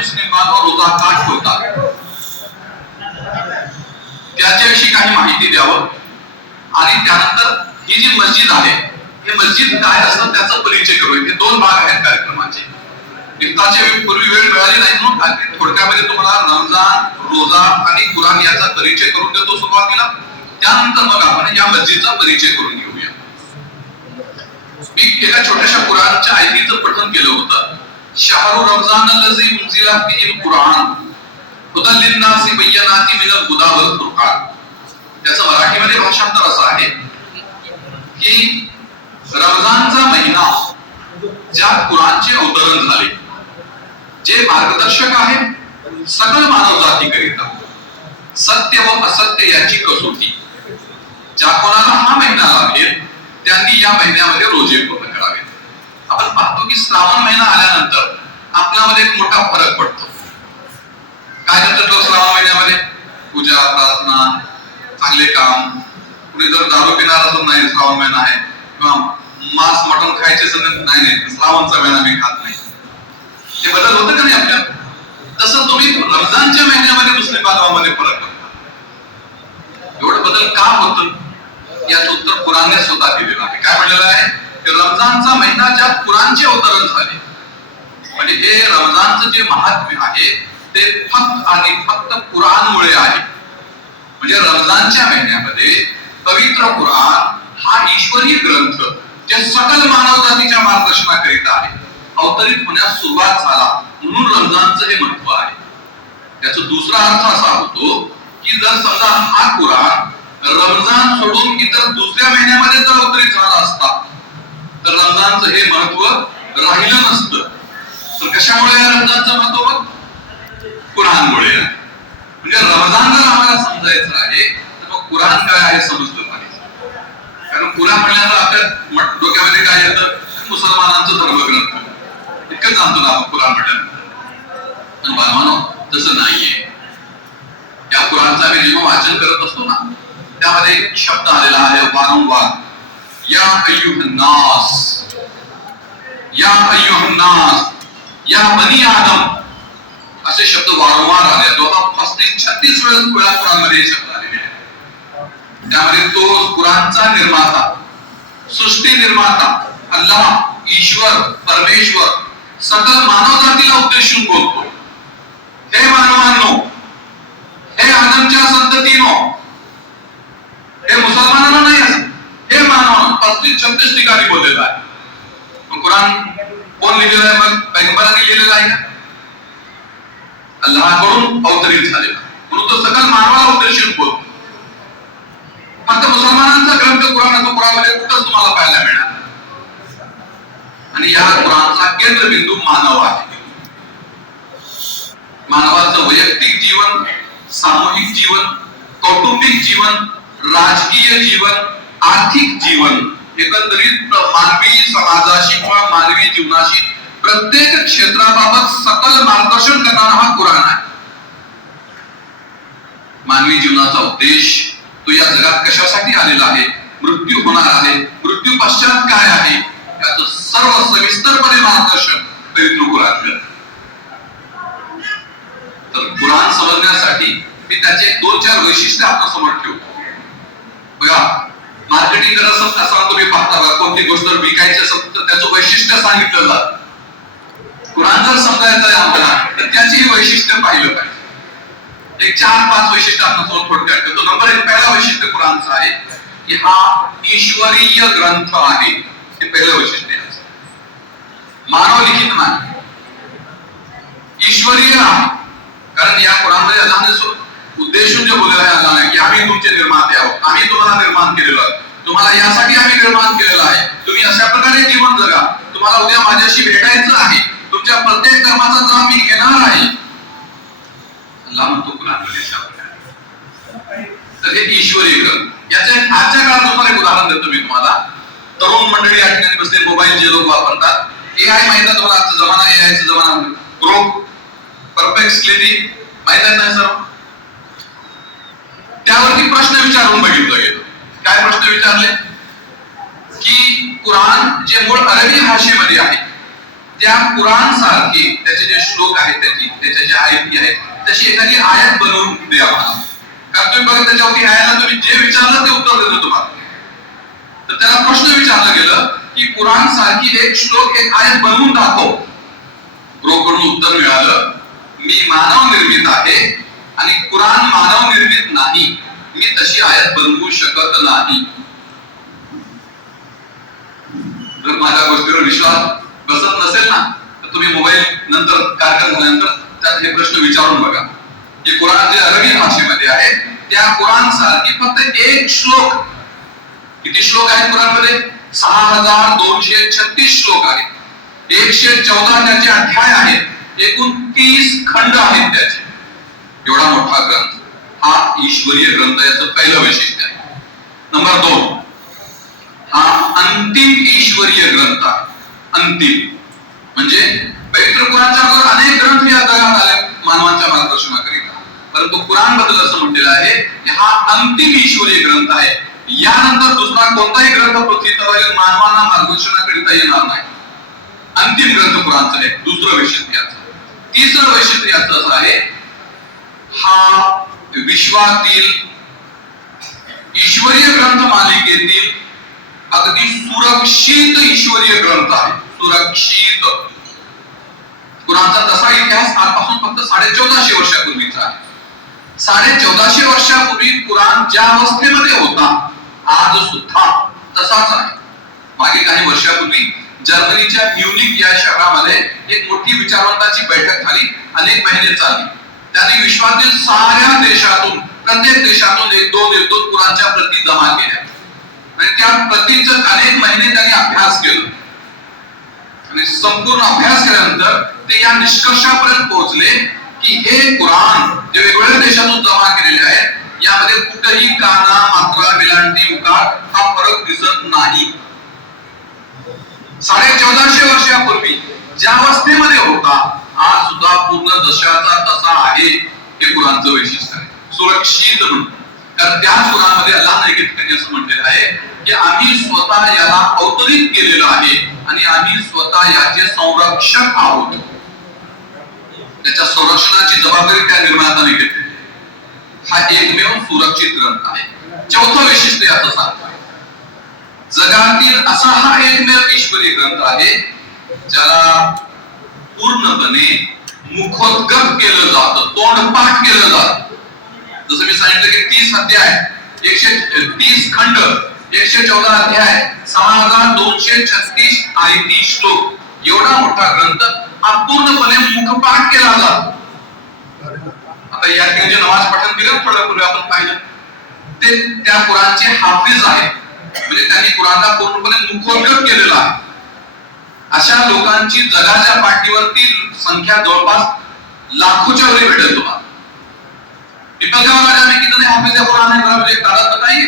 मुस्लिम बांधव रोजा का ठेवतात त्याच्याविषयी काही माहिती द्यावं आणि त्यानंतर ही जी मस्जिद आहे हे मस्जिद काय असतं त्याचा परिचय करूया. हे दोन भाग आहेत कार्यक्रमाचे. इफ्तारच्या पूर्वी वेळ मिळाली नाही म्हणून थोडक्यामध्ये तुम्हाला रमजान, रोजा आणि कुराण याचा परिचय करून देतो सुरुवातीला. त्यानंतर मग आपण या मस्जिदचा परिचय करून घेऊया. मी एका छोट्याशा कुराणच्या आयतीचं पठण केलं होतं. शहरु रमजान अल्लज़ी उन्ज़िला फीहिल कुरान हुदल लिन्नासी बय्यनाती मिनल हुदा वल फुरकान. त्याचं मराठीमध्ये भाषांतर असं आहे की रमजानचा महिना ज्यात कुराणचे अवतरण झाले, जे मार्गदर्शक आहे सकल मानवजातीकरिता, सत्य व असत्य याची कसोटी. ज्या कोणाला हा महिना लागेल त्यांनी या महिन्यामध्ये रोजे पूर्ण करावे. आपण पाहतो की श्रावण महिना आल्यानंतर आपल्यामध्ये एक मोठा फरक पडतो. काय करतात लोक श्रावण महिन्यामध्ये? पूजा, प्रार्थना, चांगले काम. कुणी जर दारू पिणार असेल, नाही श्रावण महिना आहे, किंवा मांस मटण खायचे नाही, श्रावणचा महिना मी खात नाही, ते बदल होतं का नाही आपल्यात? तसं तुम्ही रमजानच्या महिन्यामध्ये मुस्लिम बांधवांमध्ये फरक करता. एवढं बदल का होतं याचं उत्तर कुराणने स्वतः दिलेलं आहे. काय म्हणलेलं आहे की रमजानचा महिना ज्यात कुराणचे अवतरण झाले, म्हणजे हे रमजानचं जे महात्म्य आहे ते फक्त आणि फक्त कुराणमुळे आहे. म्हणजे रमजानच्या महिन्यामध्ये पवित्र कुराण हा ईश्वरी ग्रंथ जे सकल मानव जातीच्या मार्गदर्शनाकरिता आहे अवतरित होण्यास सुरुवात झाला, म्हणून रमजानचं हे महत्व आहे. त्याचा दुसरा अर्थ असा होतो की जर समजा हा कुराण रमजान सोडून इतर दुसऱ्या महिन्यामध्ये जर अवतरित झाला असता तर रमजानचं हे महत्व राहिलं नसतं. तर कशामुळे आहे रमजानचं महत्व? कुराणमुळे आहे. म्हणजे रमजान जर आम्हाला समजायचं आहे तर मग कुराण काय आहे समजलं पाहिजे. कारण कुराण म्हणल्यानंतर आपल्या डोक्यामध्ये काय येतं? मुसलमानांचं धर्मग्रंथ इतकं जाणतो ना आपण कुराण म्हटल्यानंतर. पण बाळमानो तसं नाहीये. या कुराणचं आम्ही जेव्हा वाचन करत असतो ना त्यामध्ये एक शब्द आलेला आहे वारंवार, या अय्युहन नास, या अय्युहन नास, या बनी आदम, असे शब्द वारंवार आले. जवळपास 35-36 वेळा कुराणमध्ये हे शब्द आलेले आहेत. त्यामध्ये तो कुराणचा निर्माता, सृष्टी निर्माता अल्लाह, ईश्वर, परमेश्वर सकल मानव जातीला उद्देशून बोलतो. हे मानवांनो, हे आदमच्या संततीनो, हे मुसलमानांना नाही असं, हे मानवांनो 35-36 ठिकाणी बोललेलं आहे. मग कुराण कोण लिहिलेलं आहे? मग पैगंबरांनी लिहिलेलं आहे का? अल्लाहकडून अवतरित झालेला, म्हणून तो सकल मानवाला उद्देशून बोलतो. फक्त मुसलमानांचा ग्रंथ कुराण असतो, कुराणमध्ये कुठंच तुम्हाला पाहायला मिळणार. आणि या कुराणचा केंद्रबिंदू मानव आहे. मानवाचं वैयक्तिक जीवन, सामूहिक जीवन, कौटुंबिक जीवन, राजकीय जीवन, आर्थिक जीवन, एकंदरीत मानवी समाजाशी किंवा मानवी जीवनाशी प्रत्येक क्षेत्राबाबत सकल मार्गदर्शन करणारा हा कुराण आहे. मानवी जीवनाचा उद्देश, तो या जगात कशासाठी आलेला आहे, मृत्यू होणार आहे, मृत्यू पश्चात काय आहे, याचं सर्व सविस्तरपणे मार्गदर्शन पवित्र कुराण करतं. तर कुराण समजण्यासाठी मी त्याचे 2-4 वैशिष्ट्य आपल्या समोर ठेवतो. बघा, मार्केटिंग करत असताना तुम्ही पाहता बघा, कोणती गोष्ट विकायची असेल तर त्याचं वैशिष्ट्य सांगितलं जातं. कुराण जर समजायचं आहे आपल्याला तर त्याची वैशिष्ट्य पाहिलं पाहिजे. एक 4-5 वैशिष्ट्य आपण थोडक्यात ठेवतो. नंबर 1 पहिला वैशिष्ट्य कुराणचं आहे की हा ईश्वरीय ग्रंथ आहे. हे पहिलं वैशिष्ट्य आहे. मानव लिखित नाही, ईश्वरीय आहे. कारण या कुराणमध्ये अल्लाहने उद्देशून जे बोललेलं आहे अल्लाहने की आम्ही तुमचे निर्माते आहोत, आम्ही तुम्हाला निर्माण केलेलं आहे, तुम्हाला यासाठी आम्ही निर्माण केलेलं आहे, तुम्ही अशा प्रकारे जीवन जगा, तुम्हाला उद्या माझ्याशी भेटायचं आहे, तुमच्या प्रत्येक कर्माचा लाभ मी घेणार आहे. अल्लाह म्हणतो कुराणमध्ये तर हे ईश्वरीय ग्रंथ. याच्या आजच्या काळात तुम्हाला एक उदाहरण देतो मी तुम्हाला. तरुण मंडळी या ठिकाणी बसले, मोबाईल जे लोक वापरतात, एआय माहिती आहे तुम्हाला? आजचा जमाना एआयचा जमाना, ग्रोथ, परप्लेक्सिटी माहित आहे ना सर? त्यावरती प्रश्न विचारून बघितलं गेलं. काय प्रश्न विचारले की कुराण जे मूळ अरबी भाषेमध्ये आहे त्या कुराण सारखे त्याचे जे श्लोक आहेत त्याच्या ज्या आयती आहेत तशी एखादी आयत बनवून द्या मला. कारण तुम्ही बघा त्याच्यावरती आयला तुम्ही जे विचारलं ते उत्तर देतो तुम्हाला. तर त्याला प्रश्न विचारला गेलं की कुराण सारखी एक श्लोक एक आयत बनवून दाखव. ब्रोकडून उत्तर मिळालं, मी मानव निर्मित आहे आणि कुराण मानव निर्मित नाही, मी तशी आयत बनवू शकत नाही. जर माझ्या गोष्टीवर विश्वास बसत नसेल ना तर तुम्ही मोबाईल नंतर कार्यक्रम झाल्यानंतर त्यात हे प्रश्न विचारून बघा. जे कुराण जे अरबी भाषेमध्ये आहे त्या कुराण सारखी फक्त एक श्लोक, किती श्लोक आहेत कुराणमध्ये? 6236 श्लोक आहेत, 114 त्याचे अध्याय आहेत, एकूण 30 खंड आहेत त्याचे. एवढा मोठा ग्रंथ हा ईश्वरीय ग्रंथ, याचं पहिलं वैशिष्ट्य आहे. नंबर 2, हा अंतिम ईश्वरीय ग्रंथ आहे. अंतिम म्हणजे पवित्र कुराणच्या अगोदर अनेक ग्रंथ या जगात आले मानवांच्या मार्गदर्शनाकरिता, परंतु कुराण बद्दल असं म्हटलेलं आहे की हा अंतिम ईश्वरीय ग्रंथ आहे. यानंतर दुसरा कोणताही ग्रंथ पृथ्वीवर मानवांना मार्गदर्शनाकरिता येणार नाही. अंतिम ग्रंथ कुराणचं आहे. दुसरं वैशिष्ट्य याचं. तिसरं वैशिष्ट्य याचं असं आहे, हा विश्वातील ईश्वरीय ग्रंथ मालिकेतील अगदी सुरक्षित ईश्वरीय ग्रंथ आहे. सुरक्षित. कुराणचा तसा इतिहास आजपासून फक्त 1450 वर्षापूर्वीचा आहे. 1450 वर्षापूर्वी कुराण ज्या अवस्थेमध्ये होता आज सुद्धा तसाच आहे. मागे काही वर्षापूर्वी जर्मनीच्या म्युनिक या शहरामध्ये एक मोठी विचारवंताची बैठक झाली, अनेक महिने चालली. त्यांनी विश्वातील साऱ्या देशातून, प्रत्येक देशातून एक दोन कुराणच्या प्रती जमा केल्या आणि त्या प्रतींचा अनेक महिने त्यांनी अभ्यास केला आणि संपूर्ण अभ्यास केल्यानंतर ते या निष्कर्षापर्यंत पोहोचले की हे कुराण जे वेगवेगळ्या देशातून जमा केलेले आहेत यामध्ये कुठेही काना, मात्रा, वेलांटी, उकार हा फरक दिसत नाही. 1450 वर्षापूर्वी ज्या अवस्थेमध्ये होता आज सुद्धा पूर्ण जशाचा तसा आहे. हे कुराणचं वैशिष्ट्य आहे. सुरक्षित म्हणून. कारण त्याच कुराणमध्ये अल्लाहने ठिकाणी असं म्हटलेलं आहे की आम्ही स्वतः याला अवतरित केलेलं आहे आणि आम्ही स्वतः याचे संरक्षक आहोत. त्याच्या संरक्षणाची जबाबदारी त्या निर्मात्याने घेतली. हा एकमेव सुरक्षित ग्रंथ आहे. चौथं वैशिष्ट्य याचं सांगतो, जगातील असा हा एकमेव ईश्वरी ग्रंथ आहे ज्याला पूर्णपणे मुखोद्गत केलं जातं, तोंडपाठ केलं जातं. जसं मी सांगितलं की 30 अध्याय, 130 खंड, 114 अध्याय, 6236 आयती श्लोक, एवढा मोठा ग्रंथ हा पूर्णपणे मुखपाठ केला जातो. आता या ठिकाणी जे नमाज पठण केलं थोड्या पूर्वी आपण पाहिलं ते त्या कुराणचे हाफिज आहेत, म्हणजे त्यांनी कुराणला पूर्णपणे मुखोद्गत केलेला आहे. अशा लोकांची जगाच्या पाठीवरती संख्या जवळपास लाखोच्या वर भेटेल तुम्हाला. में कितने हाफिज कुरान है? मुझे एक तादाद बताइए.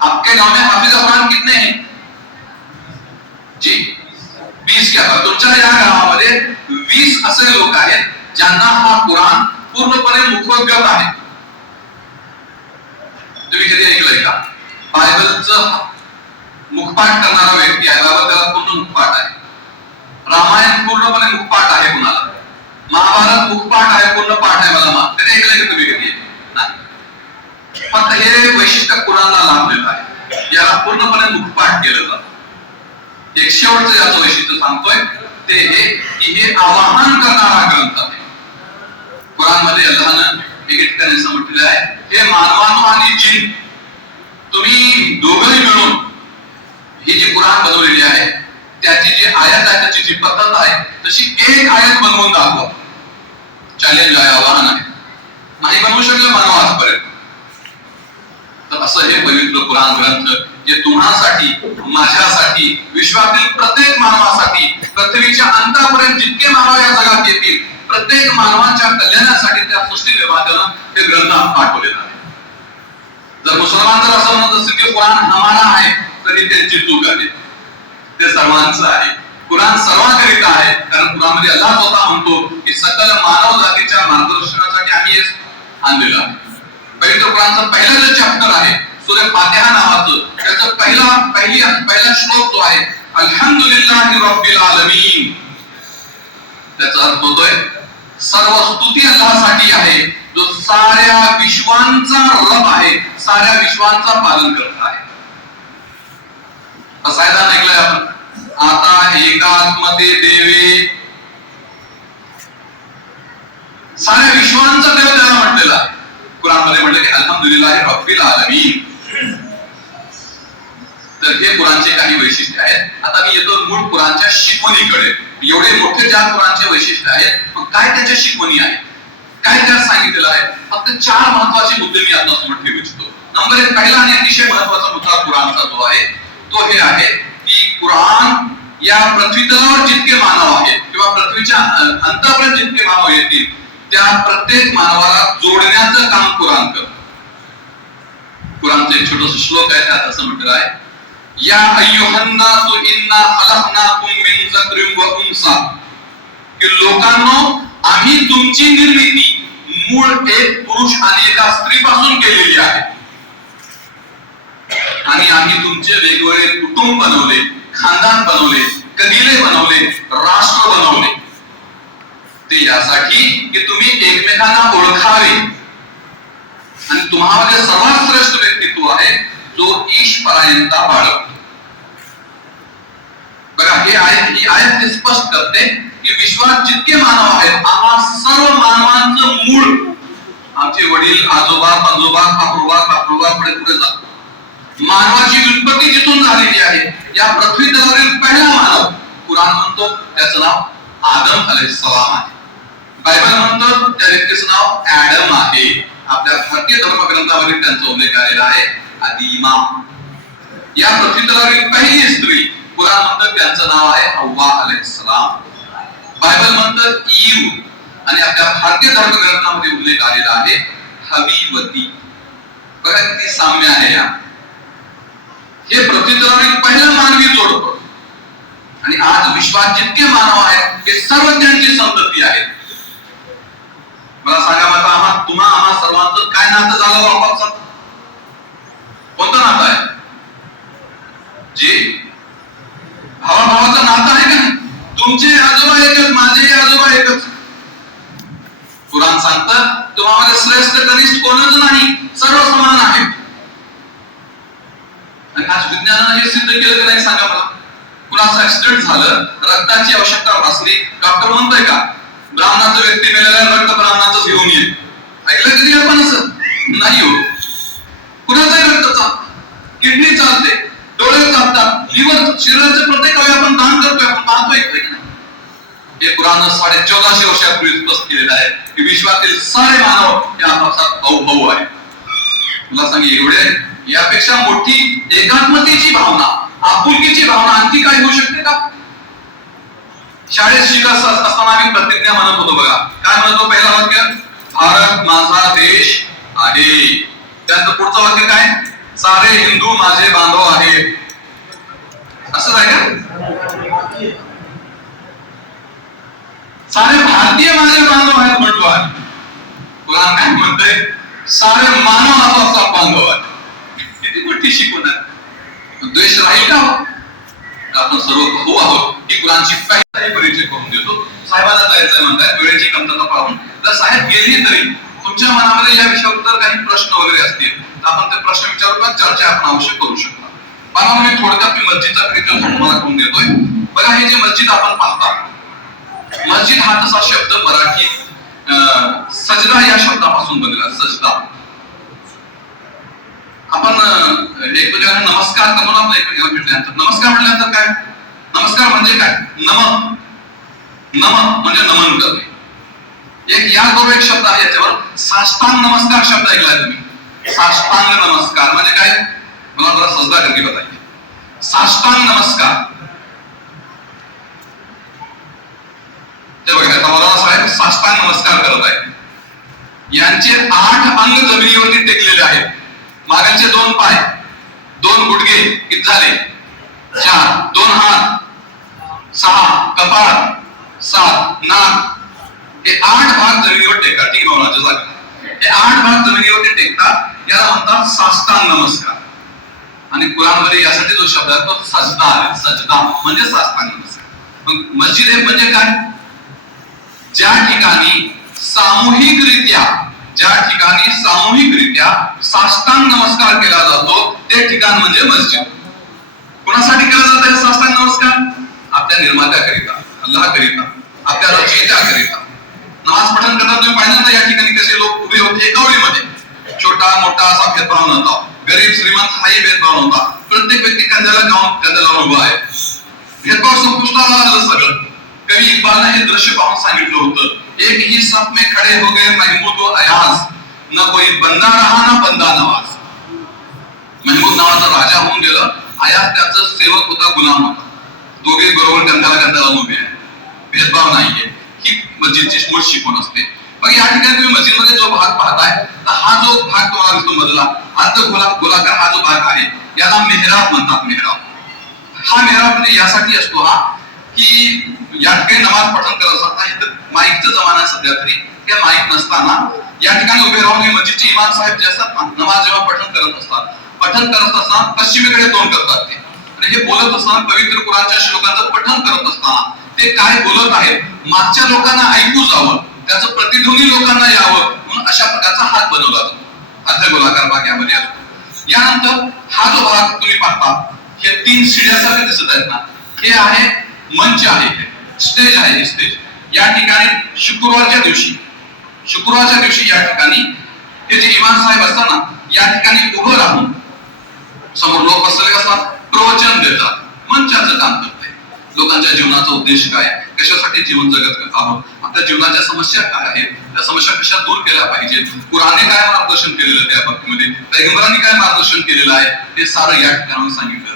आपके गांव में हाफिज कुरान कितने हैं जी? 20 के आसपास. तुमच्या या गावामध्ये 20 असे लोक आहेत ज्यांना हा कुराण पूर्णपणे मुखोद्गत आहे. तुम्ही कधी ऐकलंय का बायबलचं मुखपाठ करणारा व्यक्ती आहे? बायबल त्याला पूर्ण मुखपाठ आहे. रामायण पूर्णपणे मुखपाठ आहे कुणाला? महाभारत मुखपाठ आहे, पूर्ण पाठ आहे मला माफ. ते ऐकलंय का तुम्ही कधी? नाही. फक्त हे वैशिष्ट्य कुराणला लाभलेलं आहे. याला पूर्णपणे मुखपाठ केलं जातं. एक शेवटचं याचं वैशिष्ट्य सांगतोय ते हे की हे आवाहन करणारा ग्रंथ आहे. कुराण मध्ये अल्लाहनं एक ठिकाणी म्हटलेलं आहे, हे मानवानो आणि जिन तुम्ही दोघंही मिळून ही जी कुराण बनवलेली आहे त्याची जी आयत आहे, त्याची जी पद्धत आहे तशी एक आयत बनवून दाखवा. चॅलेंज आहे, आव्हान आहे. नाही बनवू शकलं मानव आजपर्यंत. तर असं हे पवित्र कुराण ग्रंथ जे तुम्हासाठी, माझ्यासाठी, विश्वातील प्रत्येक मानवासाठी, पृथ्वीच्या अंतापर्यंत जितके मानव या जगात येतील प्रत्येक मानवाच्या कल्याणासाठी त्या सृष्टी निर्मात्यानं हे ग्रंथ पाठवलेला आहे. जर मुसलमान जर असं म्हणत असतील की कुराण हमारा आहे तरी त्यांची चूक आहे. ते सर्वांचं आहे. कुराण सर्वांकरिता आहे. कारण कुराणमध्ये अल्लाह स्वतः म्हणतो की सकल मानव जातीच्या मार्गदर्शनासाठी आम्ही हे आणलेलं आहे. पवित्र कुराणचं पहिलं जे चॅप्टर आहे सूरह फातिहा नावाचं, त्याचा पहिला श्लोक जो आहे अल्हम्दुलिल्लाहि रब्बिल आलमीन. त्याचा अर्थ होतोय सर्व स्तुती अल्लाहसाठी आहे, जो साऱ्या विश्वांचा रब आहे, साऱ्या विश्वांचा पालन करत आहे. असायला ऐकलंय आपण, आता एकात्मते देवे, साऱ्या विश्वांचा देव त्याला म्हटलेला आहे. कुराणमध्ये म्हटलं की अल्हम्दुलिल्लाहि रब्बिल आलमीन. तर हे कुराणचे काही वैशिष्ट्य आहेत. आता मी येतो मूळ कुराणच्या शिकवणीकडे. एवढे मोठे ज्या कुराणचे वैशिष्ट्य आहेत, मग काय त्याच्या शिकवणी आहेत, काय त्यात सांगितलेलं आहे, फक्त 4 महत्वाचे मुद्दे मी आपल्यासमोर ठेवू इच्छितो. नंबर 1, पहिला आणि अतिशय महत्वाचा मुद्दा कुराणचा जो आहे तो हे आहे की कुराण या पृथ्वीतलावर जितके मानव आहेत किंवा पृथ्वीच्या अंतापर्यंत जितके मानव येतील त्या प्रत्येक मानवाला जोडण्याचं काम कुराण करतं. कुराणचा एक छोटासा श्लोक आहे, त्यात असं म्हटलं आहे, या अय्युहन्नासु इन्ना खलकनाकुम मिन झकरिन व उन्सा, की लोकांनो आम्ही तुमची निर्मिती मूळ एक पुरुष आणि एका स्त्रीपासून केलेली आहे आणि आम्ही तुमचे वेगवेगळे कुटुंब बनवले, खानदान बनवले, कबिले बनवले, राष्ट्र बनवले, ते यासाठी की तुम्ही एकमेकांना ओळखावे आणि तुम्हाला सर्वात श्रेष्ठ व्यक्तित्व आहे जो ईशपरायणता बाळगतो. बघा ही आयत हे स्पष्ट करते की विश्वात जितके मानव आहेत, आम्हा सर्व मानवांचं मूळ आमचे वडील, आजोबा, पंजोबा, काप्रोबा पुढे पुढे जातो. मानवाची उत्पत्ती जिथून झालेली आहे, या पृथ्वी तलावरील पहिला मानव कुराण म्हणतो त्याचं नाव आदम अलैहिस्सलाम आहे. बायबल म्हणतो त्या व्यक्तीचं नाव ॲडम आहे. आपल्या भारतीय धर्मग्रंथामध्ये त्यांचा उल्लेख आलेला आहे आदिमा. या पृथ्वी तलावरील पहिली स्त्री कुराण म्हणतं त्यांचं नाव आहे हव्वा अलैहिस्सलाम. बायबल म्हणतं ईव आणि आपल्या भारतीय धर्मग्रंथामध्ये उल्लेख आलेला आहे हबीबती. बघा किती साम्य आहे या. हे पृथ्वीतलावरील पहिलं मानवी जोडपं आणि आज विश्वात जितके मानव आहेत ते सर्व त्यांची संतती आहेत. मला सांगा माता आम्हा सर्वांचं काय नातं झालं आपापसात? कोणतं नातं आहे? जे भावाभावाचं नातं आहे का नाही? तुमचे आजोबा एकच, माझे आजोबा एकच. कुराण सांगतं तुम्हाला श्रेष्ठ कनिष्ठ कोणच नाही, सर्व समान आहे. आणि आज विज्ञानाने हे सिद्ध केलं की नाही सांगा मला? कुणाचं ऍक्सिडेंट झालं, रक्ताची आवश्यकता भासली, डॉक्टर म्हणतोय का ब्राह्मणाचं व्यक्ती मेलेला रक्त ब्राह्मणाचं घेऊन येईल? ऐकलं कधी आपण असं? नाही हो. कुणाचंही रक्त चालतं, किडनी चालते, डोळे चालतात, लिव्हर, शरीराचे प्रत्येक अवयव आपण दान करतोय, आपण पाहतोय की नाही? हे कुराण 1450 वर्षापूर्वी स्पष्ट केलेलं आहे की विश्वातील सारे मानव या आपापसात भाऊ आहे. मला सांग एवढे यापेक्षा मोठी एकात्मतेची भावना, आपुलकीची भावना आणखी काय होऊ शकते का? शाळेत शिकत असताना आम्ही प्रतिज्ञा म्हणत होतो बघा. काय म्हणतो पहिला वाक्य? भारत माझा देश आहे. त्यानंतर पुढचं वाक्य काय? सारे हिंदू माझे बांधव आहेत. असं आहे का? सारे भारतीय माझे बांधव आहेत म्हणतो आहे. कुराण काय म्हणतंय? सारे मानव आपापसात बांधव आहेत. किती मोठी शिकवण आहे. द्वेष राहील का? आपण सर्व भाऊ आहोत ही कुराणची पहिला परिचय करून देतो. साहेबांना जायचंय म्हणतात, वेळेची कमतरता पाहून. जर साहेब गेले तरी तुमच्या मनामध्ये या विषयावर जर काही प्रश्न वगैरे असतील तर आपण ते प्रश्न विचारू किंवा चर्चा आपण अवश्य करू शकता. मला मी थोडक्यात मी मस्जिदचा परिचय तुम्हाला करून देतोय. बघा हे जे मस्जिद आपण पाहता, मस्जिद हा तसा शब्द मराठी सजदा या शब्दापासून बनलेला. सजदा आपण एकमेकांना नमस्कार करून आपण एकमेकांना भेटल्यानंतर नमस्कार म्हटल्यानंतर काय? नमस्कार म्हणजे काय? नम म्हणजे नमन करणे. एक याबरोबर एक शब्द आहे याच्यावर साष्टांग नमस्कार शब्द ऐकलाय तुम्ही? साष्टांग नमस्कार म्हणजे काय? मला जरा सजदा करके बताइए. साष्टांग नमस्कार ते बघा, मौलाना साहेब साष्टांग नमस्कार करत आहेत. यांचे 8 अंग जमिनीवरती टेकलेले आहेत. मागांचे 2 पाय, 2 गुडघे किती झाले? 4, 2 हात, 6 कपाळ, 7 नाक. हे 8 भाग जमिनीवर टेकतात. ठीक आहे जागी. हे 8 भाग जमिनीवरती टेकतात. याला म्हणतात साष्टांग नमस्कार. आणि कुराणमध्ये यासाठी जो शब्द आहे तो सजदा आहे. सजदा म्हणजे साष्टांग नमस्कार. मग मस्जिद हे म्हणजे काय? ठिकाणी सामूहिकरित्या साष्टांग नमस्कार केला जातो ते ठिकाण म्हणजे मस्जिद. कोणासाठी केला जातो हे साष्टांग नमस्कार? आपल्या निर्मात्याकरिता, अल्लाहकरिता, आपल्या रचयित्याकरिता. नमाज पठण करताना तुम्ही पाहिलं ना या ठिकाणी कसे लोक उभे होते एका ओळीमध्ये. छोटा मोठा असा भेदभाव नव्हता, गरीब श्रीमंत हाही भेदभाव नव्हता. प्रत्येक व्यक्ती कंद्याला उभा आहे. भेदभाव संपुष्टाला आलं सगळं. कवी इक्बालने हे दृश्य पाहून सांगितलं होतं, एक ही सफ में खड़े हो गए महमूद व अयाज, न कोई बंदा रहा ना बंदा नवाज. महमूद नावाचा राजा होऊन गेलं, अयाज त्याचा सेवक होता, गुलाम होता. दोघे बरोबर कंदाला उभे आहे. भेदभाव नाहीये. ही मस्जिदची मूळ शिकवण असते. मग या ठिकाणी तुम्ही मस्जिदमध्ये जो भाग पाहताय, तर हा जो भाग तुम्हाला दिसतो मधला अर्ध गोलाकार हा जो भाग आहे याला मेहराब म्हणतात. हा मेहराब म्हणजे यासाठी असतो हा की या ठिकाणी नमाज पठण करत असताना माईकचा जमाना सध्या तरी त्या माईक नसताना या ठिकाणी उभे राहून हे मस्जिदचे इमाम साहेब जे असतात ना, नमाज जेव्हा पठण करत असताना पश्चिमेकडे तोंड करतात ते. आणि हे बोलत असताना पवित्र कुराणच्या श्लोकांचं पठण करत असताना ते काय बोलत आहेत मागच्या लोकांना ऐकू जावं, त्याचं प्रतिध्वनी लोकांना यावं म्हणून अशा प्रकारचा हात बनवला जातो. अर्ध गोलाकार भाग यामध्ये असतो. यानंतर हा जो भाग तुम्ही पाहता हे 3 शिड्यासारखे दिसत आहेत ना, हे आहे मंच आहे, स्टेज आहे. स्टेज या ठिकाणी शुक्रवारच्या दिवशी या ठिकाणी हे जे इमाम साहेब असतात ना, या ठिकाणी उभं राहून समोर लोक बसलेले असतात, प्रवचन देतात, मंचाचं काम करते. लोकांच्या जीवनाचा उद्देश काय, कशासाठी जीवन जगत आहोत, आपल्या जीवनाच्या समस्या काय आहेत, त्या समस्या कशा दूर केल्या पाहिजेत, कुराणने काय मार्गदर्शन केलेलं त्या बाबतीमध्ये, पैगंबरांनी काय मार्गदर्शन केलेलं आहे, हे सारं या ठिकाणी सांगितलं.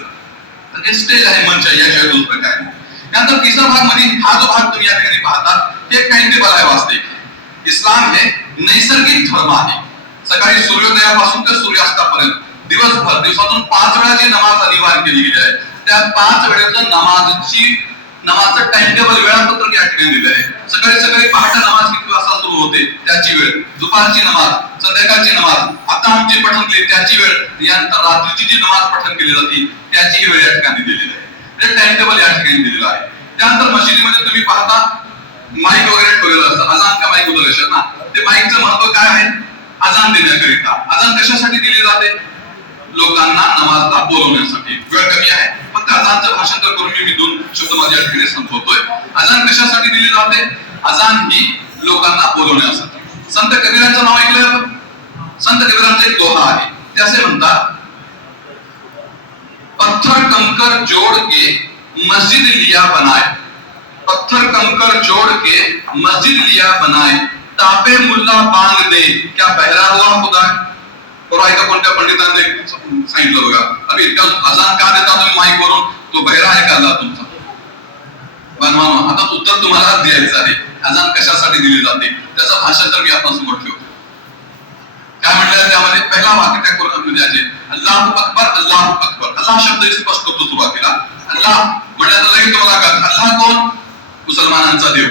तर हे स्टेज आहे, मंच आहे. याशिवाय दुसरं काय नाही. त्यानंतर तिसरा भाग मध्ये हा जो भाग तुम्ही या ठिकाणी पाहता हे काहीतरी आहे वास्तविक. इस्लाम हे नैसर्गिक धर्म आहे. सकाळी सूर्योदयापासून ते सूर्यास्तापर्यंत दिवसातून 5 वेळाची नमाज अनिवार्य केली गेली आहे. त्या 5 वेळेचं नमाजचं टाइम टेबल वेळापत्रक या ठिकाणी दिलं आहे. सकाळी पहाटे नमाज किती वाजता सुरू होते त्याची वेळ, दुपारची नमाज, संध्याकाळची नमाज, आता आमची पठण केली त्याची वेळ, यानंतर रात्रीची जी नमाज पठण केली जाते त्याची वेळ या ठिकाणी दिलेली आहे. टाइम टेबल या ठिकाणी दिलेलं आहे. त्यानंतर मशिदीमध्ये तुम्ही पाहता माईक वगैरे ठेवलेलं असतं. अजान का माईक उद्देश ना, ते माईकचं महत्व काय आहे? अजान देण्याकरिता. अजान कशासाठी दिली जाते? लोकांना नमाजला बोलवण्यासाठी. वेळ कमी आहे, फक्त अजानचं भाषांतर करून मी 2 शब्द माझ्या ठिकाणी संपवतोय. अजान कशासाठी दिली जाते? अजान ही लोकांना बोलवण्यासाठी. संत कबीरांचं नाव ऐकलंय आपण? संत कबीरांचा एक दोहा आहे, ते असे म्हणतात, पत्थर कंकर जोड़ के मस्जिद लिया बनाए, पत्थर कंकर जोड़ के मस्जिद लिया बनाए, तापे मुल्ला बांग दे, क्या बहरा हुआ खुदा? बरोबर आहे का? कोणत्या पंडितांनी सांगितलं बघा, अभी इतका अजान का देता तुम्ही माईक वरून? तो बहरा आहे का अल्लाह तुमचा? बनवानो आता उत्तर तुम्हाला द्यायचं आहे. अजान कशासाठी दिली जाते त्याचं भाषांतर मी आपण समोर ठेवतो. काय म्हणलं त्यामध्ये? पहिला वाक्य त्या कुराणमध्ये अल्लाहू अकबर, अल्लाहू अकबर. अल्लाह शब्द स्पष्ट होतो सुरुवातीला. अल्लाह म्हणल्यानंतर लगेच तुम्हाला कळतं अल्लाह कोण? मुसलमानांचा देव.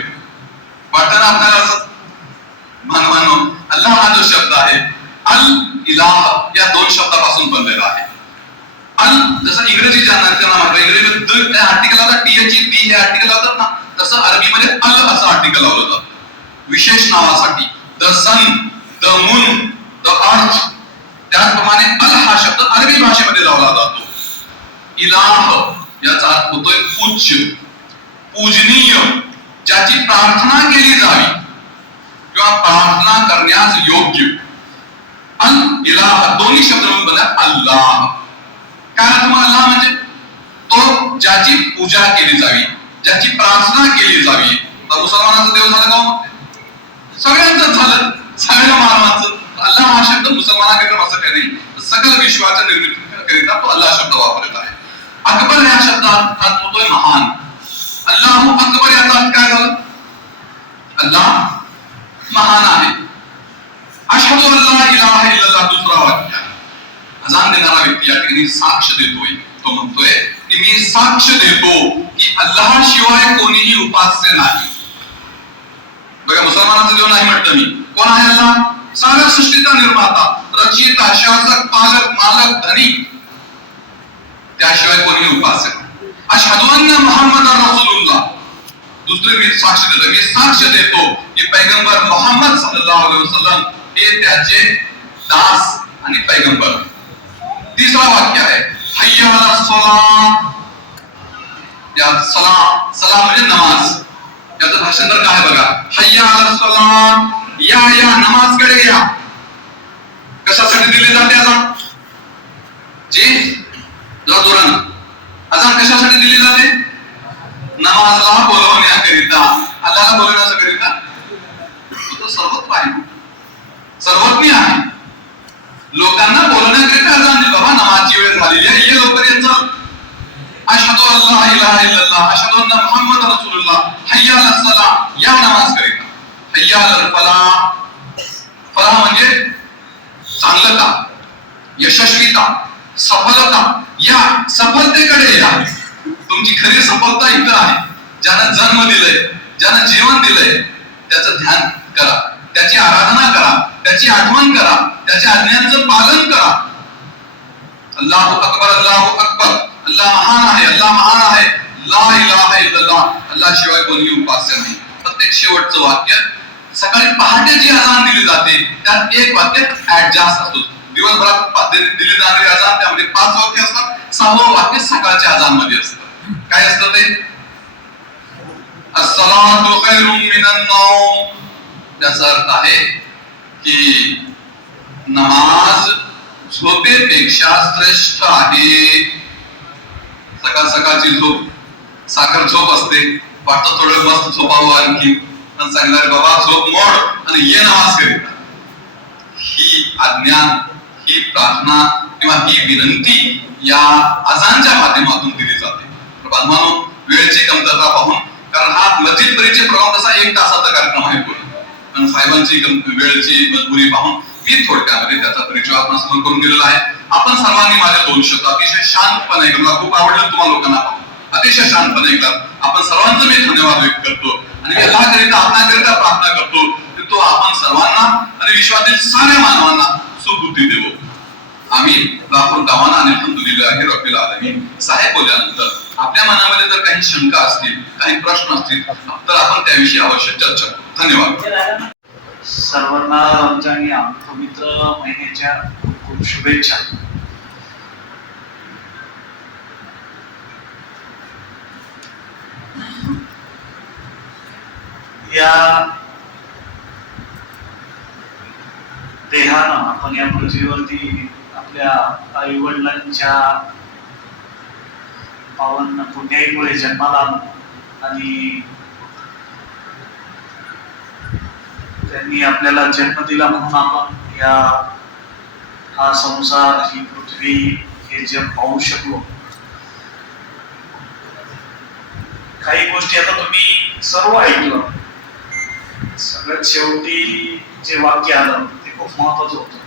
वाटतं आपल्याला मानवानो अल्लाह हा जो शब्द आहे अल इलाह या 2 शब्दापासून बनलेला आहे. अल जसं इंग्रजीच्या नामात इंग्रजीमध्ये द आर्टिकल होता, टी दी हे आर्टिकल होतात ना, तसं अरबीमध्ये अल असं आर्टिकल लावलं जातं विशेष नावासाठी. The sun, the moon, the earth. त्याचप्रमाणे अल हा शब्द अरबी भाषेमध्ये लावला जातो. इलाह याचा अर्थ होतोय पूज्य, पूजनीय, ज्याची प्रार्थना केली जावी किंवा प्रार्थना करण्यास योग्य. अल इलाह दोन्ही शब्द मिळून बनला अल्लाह. काय अर्थ मग अल्लाह म्हणजे? तो ज्याची पूजा केली जावी, ज्याची प्रार्थना केली जावी. तर मुसलमानाचा देव झाला का? सगळ्यांचं झालं, सगळ्या मानवाचं. अल्लाह हा शब्द मुसलमानाकरिता असं काही नाही, सकल विश्वाच्या निर्मितीकरिता तो अल्लाह शब्द वापरलेला आहे. अकबर या शब्दाचा अर्थ होतोय महान. अल्लाहू अकबर याचा अर्थ काय झाला? अल्लाह महान आहे. अशहदु अल्ला इलाहा इल्लल्लाह दुसरा वाक्य. अजान देणारा व्यक्ती या ठिकाणी साक्ष देतोय. तो म्हणतोय की मी साक्ष देतो की अल्लाह शिवाय कोणीही उपास्य नाही. बघा, मुसलमानाचा देव नाही म्हटलं मी. कोण आहे अल्लाह? साऱ्या सृष्टीचा निर्माता, रचयिता, शासक, पालक, मालक, धनी. त्याशिवाय कोणीही उपास्य नाही. अशहदु अन्ना मुहम्मदर रसूलुल्लाह दुसरे मी साक्ष देतो, मी साक्ष देतो की पैगंबर मोहम्मद सल्लल्लाहु अलैहि वसल्लम हे त्याचे दास आणि पैगंबर. तिसरा वाक्य आहे हय्या अला सलाह. या सलाह म्हणजे नमाज. त्याचं भाषांतर काय बघा, हय्या अला सलाह, या नमाजकडे या. कशासाठी दिली जाते अजान? जी जोरानं अजान कशासाठी दिली जाते? नमाजला बोलवण्याकरिता, अल्लाहला बोलवण्याकरिता. तो सर्वज्ञ आहे, सर्वज्ञ आहे. लोकांना बोलवण्याकरिता अजान दिली. बाबा नमाजची वेळ झालेली आहे, ये लवकर ये, चल. अशहदु अल्ला इलाहा इल्लल्लाह, अशहदु अन्ना मुहम्मद रसूलुल्लाह, हय्या अला सलाह, या नमाज करिता. हय्या अला फलाह, फलाह म्हणजे चांगलता, यशस्वीता, सफलता. या सफलतेकडे या. तुमची खरी सफलता इथं आहे. ज्यानं जन्म दिलंय, ज्यानं जीवन दिलंय, त्याचं ध्यान करा, त्याची आराधना करा, त्याची आठवण करा, त्याच्या आज्ञांचं पालन करा. अल्लाहू अकबर, अल्लाहू अकबर, अल्लाह महान आहे, अल्लाह महान आहे, ला इलाहा इल्लल्लाह, अल्लाह शिवाय कोणीही उपास्य नाही. प्रत्येक शेवटचं वाक्य सकाळी पहाटे जी अजान दिली जाते त्यात एक वाक्य ऍडजस्ट असतो. दिवसभरात दिली जाणारी अजान त्यामध्ये 5 वाक्य असतात, 6वं वाक्य सकाळच्या अजान मध्ये असतं. काय असतं ते? अस्सलातु खैरुम मिनन नौम. त्याचा अर्थ आहे की नमाज झोपेपेक्षा श्रेष्ठ आहे. सकाळ सकाळची झोप साखर झोप असते, वाटतं थोडं मस्त झोपावं आणखी, पण सांगणार बाबा झोप मोड आणि ये नमाज करीता. ही आज्ञा, ही प्रार्थना किंवा ही विनंती या अजानच्या माध्यमातून दिली जाते. बांधवांनो, वेळेची कमतरता पाहून, कारण हा मस्जिद परिचय प्रोग्राम तसा 1 तासाचा कार्यक्रम आहे पूर्ण, पण साहेबांची वेळेची मजबुरी पाहून मी थोडक्यामध्ये त्याचा परिचय आपण समोर करून दिलेला आहे. आपण सर्वांनी माझे 2 शब्द अतिशय शांतपणे ऐकला, खूप आवडलं तुम्हाला लोकांना पाहून, अतिशय शांतपणे ऐकला. आपण सर्वांचं मी धन्यवाद व्यक्त करतो आणि मी अल्लाहकरिता आपणाकरिता प्रार्थना करतो की तो आपण सर्वांना आणि विश्वातील साऱ्या मानवांना सुबुद्धी देवो. आम्ही दाखवून दावाना आणि अल्हम्दुलिल्लाहि रब्बिल आलमीन. साहेब बोलल्यानंतर आपल्या मनामध्ये जर काही शंका असतील, काही प्रश्न असतील तर आपण त्याविषयी अवश्य चर्चा करू. धन्यवाद. सर्वांना रमजान या पवित्र महिन्याच्या खूप शुभेच्छा. या देहानं आपण या पृथ्वीवरती आपल्या आई वडिलांच्या पावन पुण्याईमुळे जन्माला आलो आणि त्यांनी आपल्याला जन्म दिला म्हणून आपण हा संसार, ही पृथ्वी, हे जग पाहू शकलो. काही गोष्टी आता तुम्ही सर्व ऐकलं. सगळ्यात शेवटी जे वाक्य आलं ते खूप महत्वाचं होतं.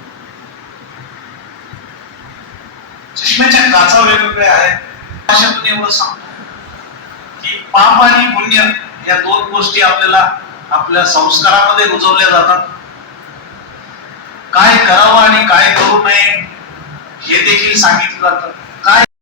चष्म्याच्या काचा वेगवेगळ्या आहेत. भाषेतून एवढं सांगतो की पाप आणि पुण्य या 2 गोष्टी आपल्याला आपल्या संस्कारामध्ये रुजवल्या जातात. काय करावं आणि काय करू नये हे देखील सांगितलं जातं.